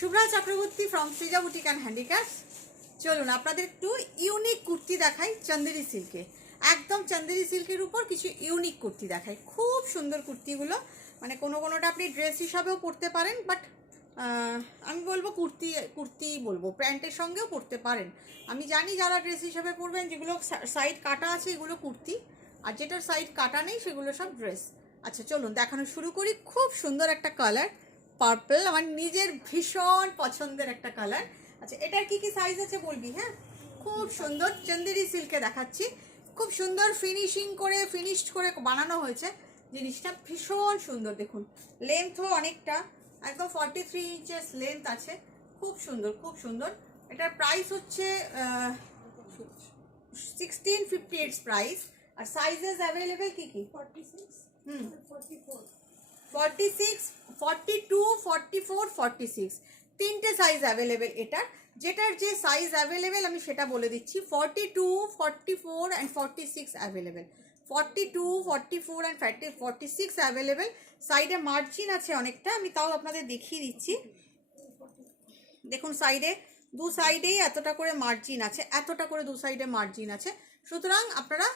Shubhra Chakraborty from Srija boutique and handicrafts. চলুন আপনাদের একটু ইউনিক কুর্তি দেখাই চান্দেরি সিল্কে। একদম চান্দেরি সিল্কের উপর কিছু ইউনিক কুর্তি দেখাই। খুব সুন্দর কুর্তিগুলো, মানে কোনোটা আপনি ড্রেস হিসাবেও পরতে পারেন, বাট আমি বলবো কুর্তি বলবো, প্যান্টের সঙ্গেও পরতে পারেন। আমি জানি যারা ড্রেস হিসাবে পরবেন, যেগুলো সাইড কাটা আছে এগুলো কুর্তি, আর যেটার সাইড কাটা নেই সেগুলো সব ড্রেস। আচ্ছা চলুন দেখানো শুরু করি। খুব সুন্দর একটা কালার, পার্পল, আমার নিজের ভীষণ পছন্দের একটা কালার। আচ্ছা এটার কি কি সাইজ আছে বলবি? হ্যাঁ, খুব সুন্দর চান্দেরি সিল্কে দেখাচ্ছি। খুব সুন্দর ফিনিশড করে বানানো হয়েছে জিনিসটা, ভীষণ সুন্দর। দেখুন লেন্থও অনেকটা, একদম 43 ইঞ্চেস লেন্থ আছে। খুব সুন্দর খুব সুন্দর। এটার প্রাইস হচ্ছে 1658 প্রাইস। আর সাইজেস অ্যাভেলেবেল কি কি? 46, 42, 44, 46 তিনটে সাইজ অ্যাভেলেবেল এটার। যেটার যে সাইজ অ্যাভেলেবেল আমি সেটা বলে দিচ্ছি। 42, 44 অ্যান্ড 46 অ্যাভেলেবেল। 42, 44 and 46 available. সাইডে মার্জিন আছে অনেকটা, আমি তাও আপনাদের দেখিয়ে দিচ্ছি। দেখুন সাইডে, দু সাইডেই এতটা করে মার্জিন আছে, এতটা করে দু সাইডে মার্জিন আছে। সুতরাং আপনারা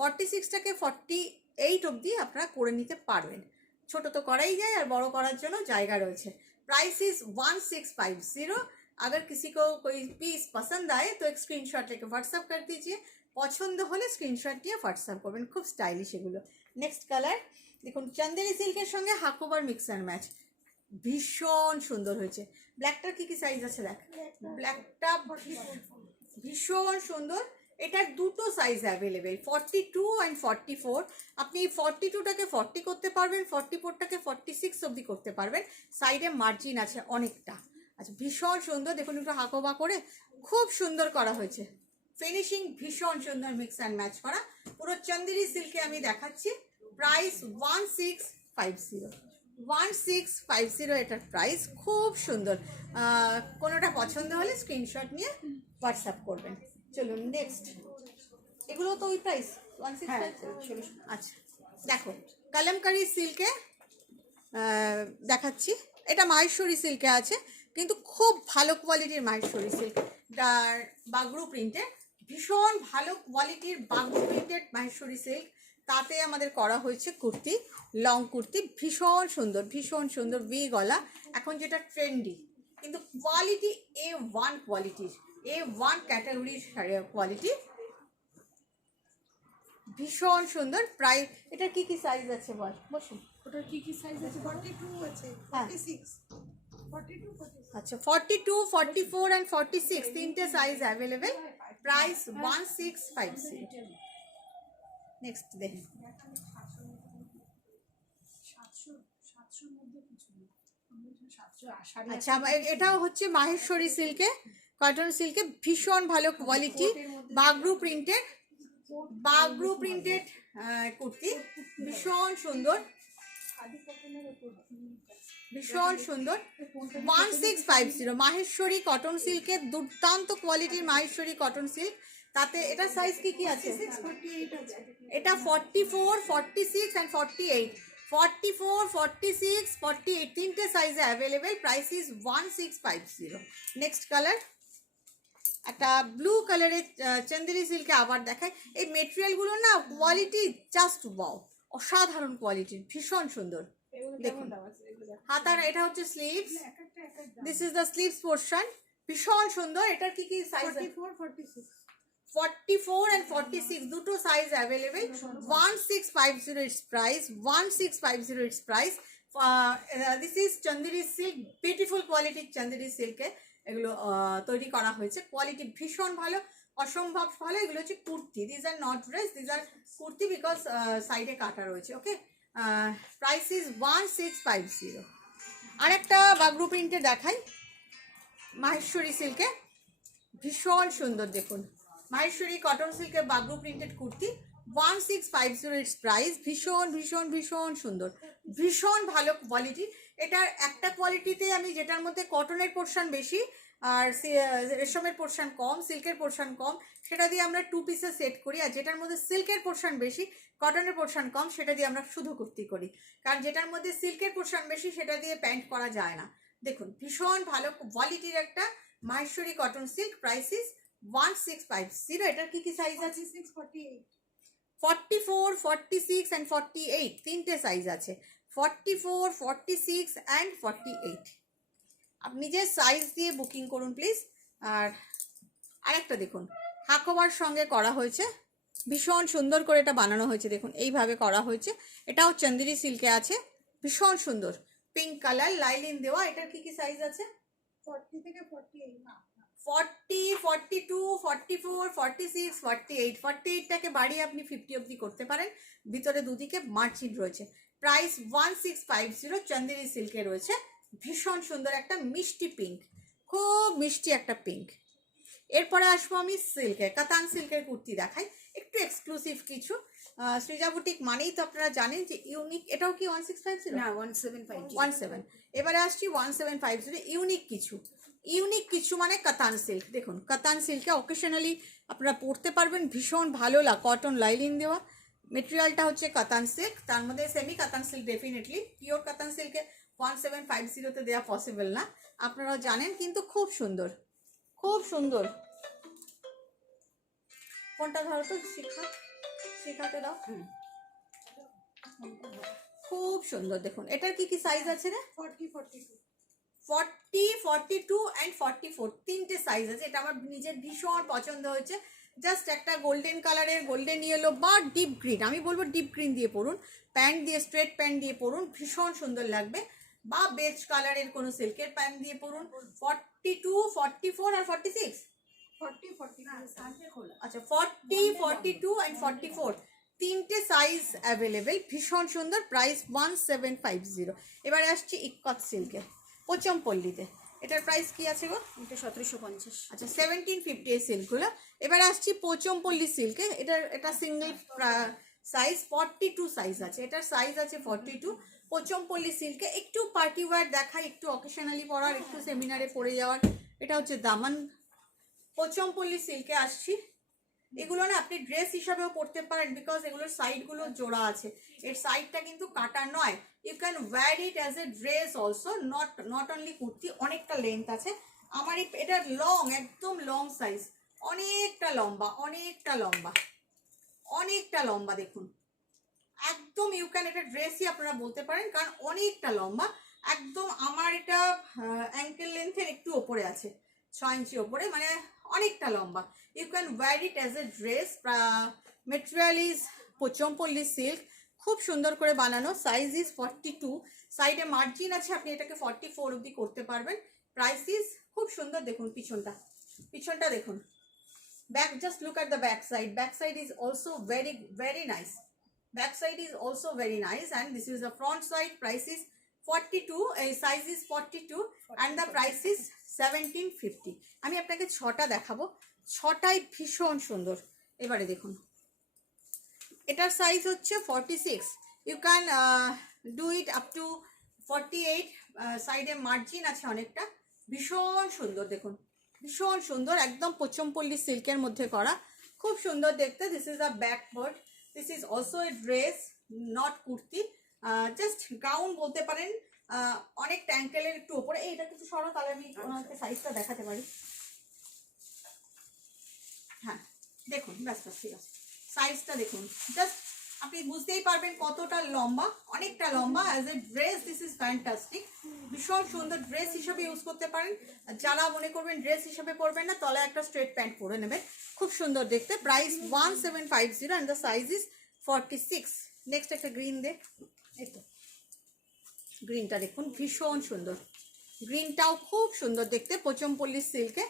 46টাকে 48 অবধি আপনারা করে নিতে পারবেন। ছোট তো করাই যায়, আর বড় করার জন্য জায়গা রয়েছে। Price is 1650। अगर किसी को कोई पीस पसंद आए तो एक स्क्रीनशॉट लेके व्हाट्सअप कर दीजिए। পছন্দ হলে স্ক্রিনশট দিয়ে হোয়াটসঅ্যাপ করবেন। খুব স্টাইলিশ এগুলো। নেক্সট কালার দেখুন, চান্দেরি সিল্কের সঙ্গে হাকোবার মিক্স অ্যান্ড ম্যাচ, ভীষণ সুন্দর হয়েছে। ব্ল্যাকটার কি কি সাইজ আছে দেখ, ব্ল্যাকটা ভীষণ সুন্দর। এটার দুটো সাইজ অ্যাভেলেবেল, 42 অ্যান্ড 44। আপনি 42টাকে 40 করতে পারবেন, 44টাকে 46 অবধি করতে পারবেন। সাইডে মার্জিন আছে অনেকটা। আচ্ছা ভীষণ সুন্দর, দেখুন একটু হাকোবা করে খুব সুন্দর করা হয়েছে। ফিনিশিং ভীষণ সুন্দর, মিক্স অ্যান্ড ম্যাচ করা। পুরো চান্দেরি সিল্কে আমি দেখাচ্ছি। প্রাইস 1650, 1650 এটার প্রাইস। খুব সুন্দর। কোনোটা পছন্দ হলে স্ক্রিনশট নিয়ে হোয়াটসঅ্যাপ করবেন। চলুন নেক্সট। এগুলো তো ওই প্রাইস 1650। আচ্ছা দেখো, কালামকারি সিল্কে দেখাচ্ছি। এটা মাহেশ্বরী সিল্কে আছে, কিন্তু খুব ভালো কোয়ালিটির মাহেশ্বরী সিল্ক। বাগরু প্রিন্টের, ভীষণ ভালো কোয়ালিটির বাগরু প্রিন্টেড মাহেশ্বরী সিল্ক। তাতে আমাদের করা হয়েছে কুর্তি, লং কুর্তি, ভীষণ সুন্দর ভীষণ সুন্দর। ভি গলা এখন যেটা ট্রেন্ডি, কিন্তু কোয়ালিটি A1 কোয়ালিটির, A1 ক্যাটাগরির কোয়ালিটি, ভীষণ সুন্দর। প্রাইস এটার কি কি সাইজ আছে বল বসুন। ওটার কি কি সাইজ আছে? 42 আছে, 46, 42, 46। আচ্ছা 42, 44 অ্যান্ড 46 তিনটে সাইজ অ্যাভেলেবেল। প্রাইস 1650। নেক্সট দেখুন, 700 মধ্যে কিছু নেই। আচ্ছা এটাও হচ্ছে মাহেশ্বরী সিল্কে, কটন সিল্কে, ভীষণ ভালো কোয়ালিটি, বাগরু প্রিন্টেড কুর্তি, ভীষণ সুন্দর ভীষণ সুন্দর। 1650 মাহেশ্বরী কটন সিল্কের, দুর্দান্ত কোয়ালিটির মাহেশ্বরী কটন সিল্ক। তাতে এটা সাইজ কি কি আছে? 48 আছে। এটা 44, 46 অ্যান্ড 48। 44, 46, 48 তিনটে সাইজে available. Price is 1650। Next colour একটা ব্লু কালারের চান্দেরি সিল্কে আবার দেখায়। এই মেটেরিয়ালগুলো না কোয়ালিটি জাস্ট ওয়াও, অসাধারণ কোয়ালিটির, ভীষণ সুন্দর। দেখুন হাতার, এটা হচ্ছে sleeves, this is the sleeves portion, ভীষণ সুন্দর। এটার কি কি সাইজ? 44, 46, 44 and 46 দুটো size available. 1650 its price, 1650 its price. This is Chanderi silk, beautiful কোয়ালিটির চান্দেরি সিল্কে এগুলো তৈরি করা হয়েছে। কোয়ালিটি ভীষণ ভালো, অসম্ভব ভালো। এগুলো হচ্ছে kurti, this are not dress, this are kurti, because সাইডে কাটা রয়েছে। Okay, price is 1650। আরেকটা বাগরু প্রিন্টে দেখাই, মাহেশ্বরী সিল্কে, ভীষণ সুন্দর। দেখুন মাহেশ্বরী কটন সিল্কের Bagru printed kurti, 1650 its price. ভীষণ ভীষণ ভীষণ সুন্দর, ভীষণ ভালো কোয়ালিটি। এটার একটা কোয়ালিটিতে আমি, যেটার মধ্যে কটনের পোর্শন বেশি আর রেশমের পোর্শন কম, সিল্কের পোর্শন কম, সেটা দিয়ে আমরা 2 পিসে সেট করি। আর যেটার মধ্যে সিল্কের পোর্শন বেশি, কটনের পোর্শন কম, সেটা দিয়ে আমরা শুধু কুর্তি করি। কারণ যেটার মধ্যে সিল্কের পোর্শন বেশি সেটা দিয়ে প্যান্ট করা যায় না, দেখুন ভীষণ ভালো কোয়ালিটির একটা মাহেশ্বরী কটন সিল্ক, প্রাইসিস 1650। এটার কি কি সাইজ আছে? 46, 48. 44, 46 অ্যান্ড 48 তিনটে সাইজ আছে, 44, 46 অ্যান্ড 48। আপনি যে সাইজ দিয়ে বুকিং করুন প্লিজ। আর আরেকটা দেখুন হাকোবার সঙ্গে করা হয়েছে, ভীষণ সুন্দর করে এটা বানানো হয়েছে, দেখুন এইভাবে করা হয়েছে। এটাও চন্দেরি সিল্কে আছে, ভীষণ সুন্দর পিঙ্ক কালার লাইলিন দেওয়া। এটার কি কি সাইজ আছে? 40 থেকে 48 না 40, 42, 44, 46, 48। 48টাকে বাড়িয়ে আপনি 50 অবধি করতে পারেন। ভিতরে দুদিকে মার্জিন রয়েছে। প্রাইস 1650, চন্দেরি সিল্কে রয়েছে। ভীষণ সুন্দর একটা মিষ্টি পিঙ্ক, খুব মিষ্টি একটা পিঙ্ক। এরপরে আসবো আমি সিল্কের, কাতান সিল্কের কুর্তি দেখাই, একটু এক্সক্লুসিভ কিছু। সৃজা বুটিক মানেই তো আপনারা জানেন যে ইউনিক। এটাও কি 1650? না 1750 17। এবারে আসছি 1750, ইউনিক কিছু মানে কাতান সিল্ক। দেখুন কাতান সিল্কে অকেশনালি আপনারা পরতে পারবেন, ভীষণ ভালো কটন লাইলিন দেওয়া। মেটেরিয়ালটা হচ্ছে কাতান সিল্ক, তার মধ্যে সেমি কাতান সিল্ক ডেফিনেটলি। পিওর কাতান সিল্কে 1750-তে দেওয়া পসিবল না, আপনারাও জানেন, কিন্তু খুব সুন্দর, খুব সুন্দর। কোনটা ধরো তো, শিখাতে দাও। খুব সুন্দর। দেখুন এটার কি কি সাইজ আছে রে? 40, 42. 40, 42 অ্যান্ড 44 তিনটে সাইজ আছে। এটা আমার নিজের ভীষণ পছন্দ হয়েছে। জাস্ট একটা গোল্ডেন কালারের, গোল্ডেন ইয়েলো বা ডিপ গ্রিন, আমি বলবো ডিপ গ্রিন দিয়ে পরুন, প্যান্ট দিয়ে, স্ট্রেট প্যান্ট দিয়ে পরুন, ভীষণ সুন্দর লাগবে। বা বেজ কালারের কোনো সিল্কের প্যান্ট দিয়ে পরুন। 42, 44 আর 46? 40, 42. আচ্ছা 40, 42 অ্যান্ড 44 তিনটে সাইজ অ্যাভেলেবেল, ভীষণ সুন্দর। প্রাইস 1750। এবারে আসছি ইক্কত সিল্কে, পোচমপল্লিতে। এটার প্রাইস কি আছে গো? এটা 1750। আচ্ছা 1750 এই সিল্কগুলো। এবারে আসছি পোচমপল্লি সিল্কে। এটা সিঙ্গেল সাইজ 42 সাইজ আছে, এটার সাইজ আছে 42। পোচমপল্লি সিল্কে একটু পার্টি ওয়্যার দেখায়, একটু অকেশনালি পরার, একটু সেমিনারে পরে যাওয়ার। এটা হচ্ছে দামান। পোচমপল্লি সিল্কে আসছি, এগুলো না আপনি ড্রেস হিসাবেও পরতে পারেন, বিকজ এগুলোর সাইডগুলো জোড়া আছে, এর সাইডটা কিন্তু কাটা নয়। You can wear it as a dress also, not only kurti. অনেকটা লেন্থ আছে আমার এটা লং, একদম লং সাইজ, অনেকটা লম্বা, অনেকটা লম্বা, অনেকটা লম্বা। দেখুন একদম ইউ ক্যান, এটা ড্রেসই আপনারা বলতে পারেন, কারণ অনেকটা লম্বা। একদম আমার এটা অ্যাঙ্কেল লেন্থের একটু ওপরে আছে, 6 ইঞ্চি ওপরে, মানে অনেকটা লম্বা। You can wear it as a dress. Material is Pochampally silk, খুব সুন্দর করে বানানো। সাইজ ইজ 42, সাইডে মার্জিন আছে, আপনি এটাকে 44 অবধি করতে পারবেন। প্রাইস ইজ খুব সুন্দর। দেখুন পিছনটা দেখুন, back, just look at the back side is also very nice. Back side is also very nice, and this is the front side. Price is 42, size is 42 and the price is 1750. আমি আপনাকে 6টা দেখাবো, 6টাই ভীষণ সুন্দর। এবারে দেখুন এটার size হচ্ছে 46, you can do it up to 48। সাইডে মার্জিন আছে অনেকটা, ভীষণ সুন্দর। দেখুন ভীষণ সুন্দর, একদম পোচমপল্লি সিল্কের মধ্যে করা, খুব সুন্দর দেখতে। This is a back part, this is also a dress, not kurti, just gown বলতে পারেন। অনেক ট্যাঙ্কেলের একটু ওপরে। এইটা কিছু সরো, তাহলে আমি ওনাকে সাইজটা দেখাতে পারি। হ্যাঁ দেখুন, ব্যাস ঠিক আছে, সাইজটা দেখুন, জাস্ট আপনি বুঝতেই পারবেন কতটা লম্বা, অনেকটা লম্বা। As a dress this is fantastic, ভীষণ সুন্দর। ড্রেস হিসাবে ইউজ করতে পারেন। যারা মনে করবেন ড্রেস হিসাবে পরবেন না, তলায় একটা স্ট্রেট প্যান্ট পরে নেবেন, খুব সুন্দর দেখতে। Price 1750 and the size is 46। Next একটা গ্রিন দেখ, এই তো গ্রিনটা দেখুন, ভীষণ সুন্দর, গ্রিনটাও খুব সুন্দর দেখতে, পোচমপল্লি সিল্কে।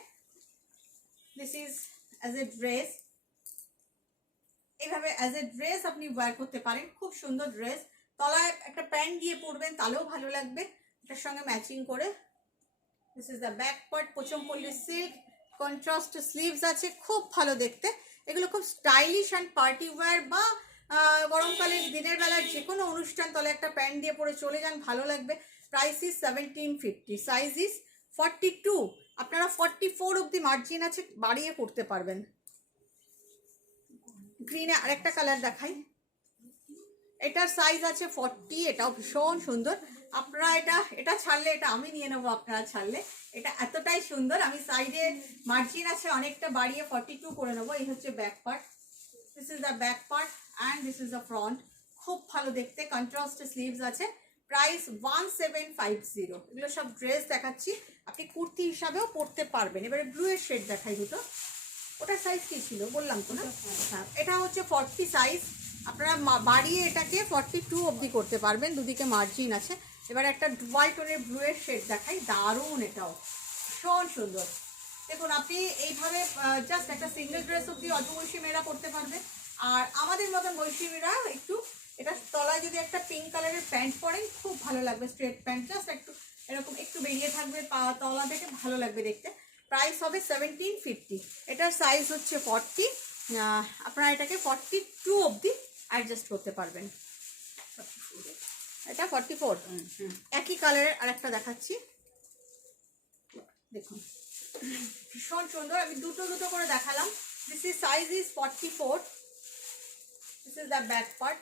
This is as a dress, এইভাবে অ্যাজ এ ড্রেস আপনি ওয়্যার করতে পারেন, খুব সুন্দর ড্রেস। তলায় একটা প্যান্ট দিয়ে পরবেন, তাহলেও ভালো লাগবে এটার সঙ্গে ম্যাচিং করে। This is the back part, Pochampally silk, contrast sleeves আছে, খুব ভালো দেখতে। এগুলো খুব স্টাইলিশ অ্যান্ড পার্টি ওয়্যার, বা গরমকালের দিনের বেলার যে কোনো অনুষ্ঠান, তলে একটা প্যান্ট দিয়ে পরে চলে যান, ভালো লাগবে। Price is 1750, size is 42। আপনারা 44 অবধি মার্জিন আছে, বাড়িয়ে করতে পারবেন। গ্রিনে আরেকটা কালার দেখাই, এটার সাইজ আছে 40, এটাও ভীষণ সুন্দর। আপনারা এটা ছাড়লে, এটা আমি নিয়ে নেবো, আপনারা ছাড়লে। এটা এতটাই সুন্দর, আমি সাইডে মার্জিন আছে অনেকটা বাড়িয়ে 42 করে নেবো। এই হচ্ছে back part, this is the back part and this is the front. খুব ভালো দেখতে, কন্ট্রাস্ট স্লিভস আছে। প্রাইস 1750। এগুলো সব ড্রেস দেখাচ্ছি, আপনি কুর্তি হিসাবেও পরতে পারবেন। এবারে ব্লু এর শেড দেখাই দুটো। ওটার সাইজ কি ছিল বললাম তো না? হ্যাঁ, এটা হচ্ছে 40 সাইজ। আপনারা বাড়িয়ে এটাকে 42 অবধি করতে পারবেন, দুদিকে মার্জিন আছে। এবার একটা ডুয়াল টোনের ব্লু এর শেড দেখাই, দারুণ, এটাও ভীষণ সুন্দর। দেখুন, আপনি এইভাবে জাস্ট একটা সিঙ্গেল ড্রেস অবধি অল্প বয়সী মেয়েরা পরতে পারবে। আর আমাদের মতন বয়সীরা একটু এটা তলায় যদি একটা পিঙ্ক কালারের প্যান্ট পরেন খুব ভালো লাগবে, স্ট্রেট প্যান্ট, জাস্ট একটু এরকম একটু বেরিয়ে থাকবে পা তলা থেকে, ভালো লাগবে দেখতে। প্রাইস হবে 1750। এটার সাইজ হচ্ছে 40। আপনারা এটাকে 42 অবধি অ্যাডজাস্ট করতে পারবেন। এটা 44। একই কালারের আরেকটা দেখাচ্ছি, দেখুন ভীষণ সুন্দর। আমি দুটো দুটো করে দেখালাম। This is size is 44। This is the back part,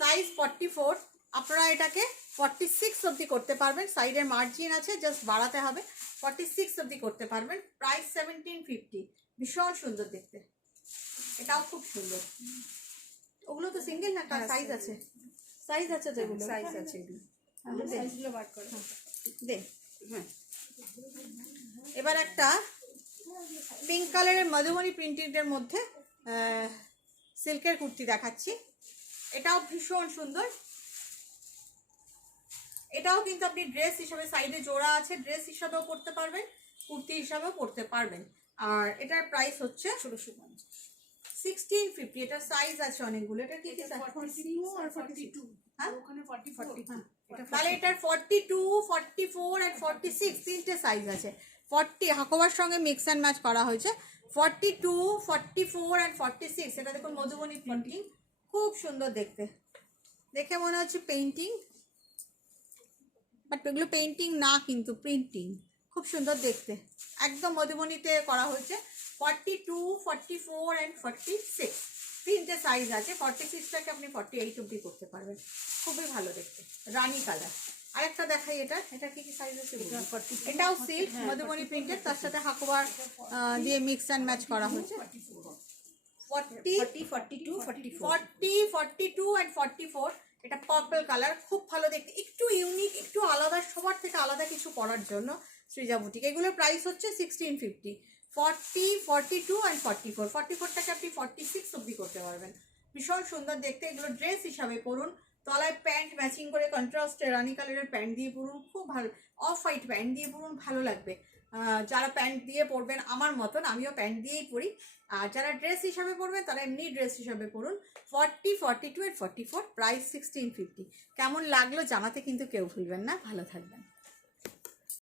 size 44। আপনারা এটাকে 46 অবধি করতে পারবেন, সাইডের মার্জিন আছে, জাস্ট বাড়াতে হবে। 46 অবধি করতে পারবেন। প্রাইস 1750। ভীষণ সুন্দর দেখতে, এটাও খুব সুন্দর। ওগুলো তো সিঙ্গেল না, কার সাইজ আছে? সাইজ আছে তো, এগুলো সাইজ আছে, এগুলো সাইজগুলো বার করে দে। হ্যাঁ, এবার একটা পিঙ্ক কালারের মধুবনী প্রিন্টেডের মধ্যে সিল্কের কুর্তি দেখাচ্ছি। এটাও ভীষণ সুন্দর। এটাও কিন্তু আপনি ড্রেস হিসাবে, সাইডে জোড়া আছে, ড্রেস হিসাবেও পরতে পারবেন, কুর্তি হিসাবেও পরতে পারবেন। আর এটার প্রাইস হচ্ছে 1650। এটার সাইজ আছে অনেকগুলো। এটা কি কি সাইজ? 42 আর 42। হ্যাঁ, ওখানে 44। তাহলে এটার 42, 44 আর 46 তিনটে সাইজ আছে। 40 হাকোবার সঙ্গে মিক্স অ্যান্ড ম্যাচ করা হয়েছে। 42, 44 আর 46। এটা দেখুন মধুবনী প্রিন্টিং, খুব সুন্দর দেখতে। দেখে মনে হচ্ছে পেইন্টিং, বাট এগুলো পেইন্টিং না, কিন্তু প্রিন্টিং। খুব সুন্দর দেখতে, একদম মধুবনীতে করা হয়েছে। 42, 44 অ্যান্ড 46 তিনটে সাইজ আছে। 46টাকে আপনি 48 অবধি করতে পারবেন, খুবই ভালো দেখতে, রানী কালার। আরেকটা দেখাই, এটা কি কি সাইজ আছে? এটাও সিল্ক মধুবনী প্রিন্টেড, তার সাথে হাকোবার দিয়ে মিক্স অ্যান্ড ম্যাচ করা হয়েছে। 40, 42, 42 অ্যান্ড 44। এটা পার্পল কালার, খুব ভালো দেখতে, একটু ইউনিক, একটু আলাদা, সবার থেকে আলাদা কিছু করার জন্য সৃজা বুটিক। এগুলোর প্রাইস হচ্ছে 1650। 40, 42 অ্যান্ড 44। 44টাকে আপনি 46 অবধি করতে পারবেন, ভীষণ সুন্দর দেখতে। এগুলো ড্রেস হিসাবে পরুন, তলায় প্যান্ট ম্যাচিং করে কন্ট্রাস্টে রানি কালারের প্যান্ট দিয়ে পরুন, খুব ভালো। অফ হোয়াইট প্যান্ট দিয়ে পরুন, ভালো লাগবে। যারা প্যান্ট দিয়ে পরবেন আমার মতন, আমিও প্যান্ট দিয়েই পরি। আর যারা ড্রেস হিসাবে পরবেন তারা এমনি ড্রেস হিসাবে পরুন। 40, 42 আর 44, প্রাইস 1650। কেমন লাগলো জানাতে কিন্তু কেউ ভুলবেন না। ভালো থাকবেন।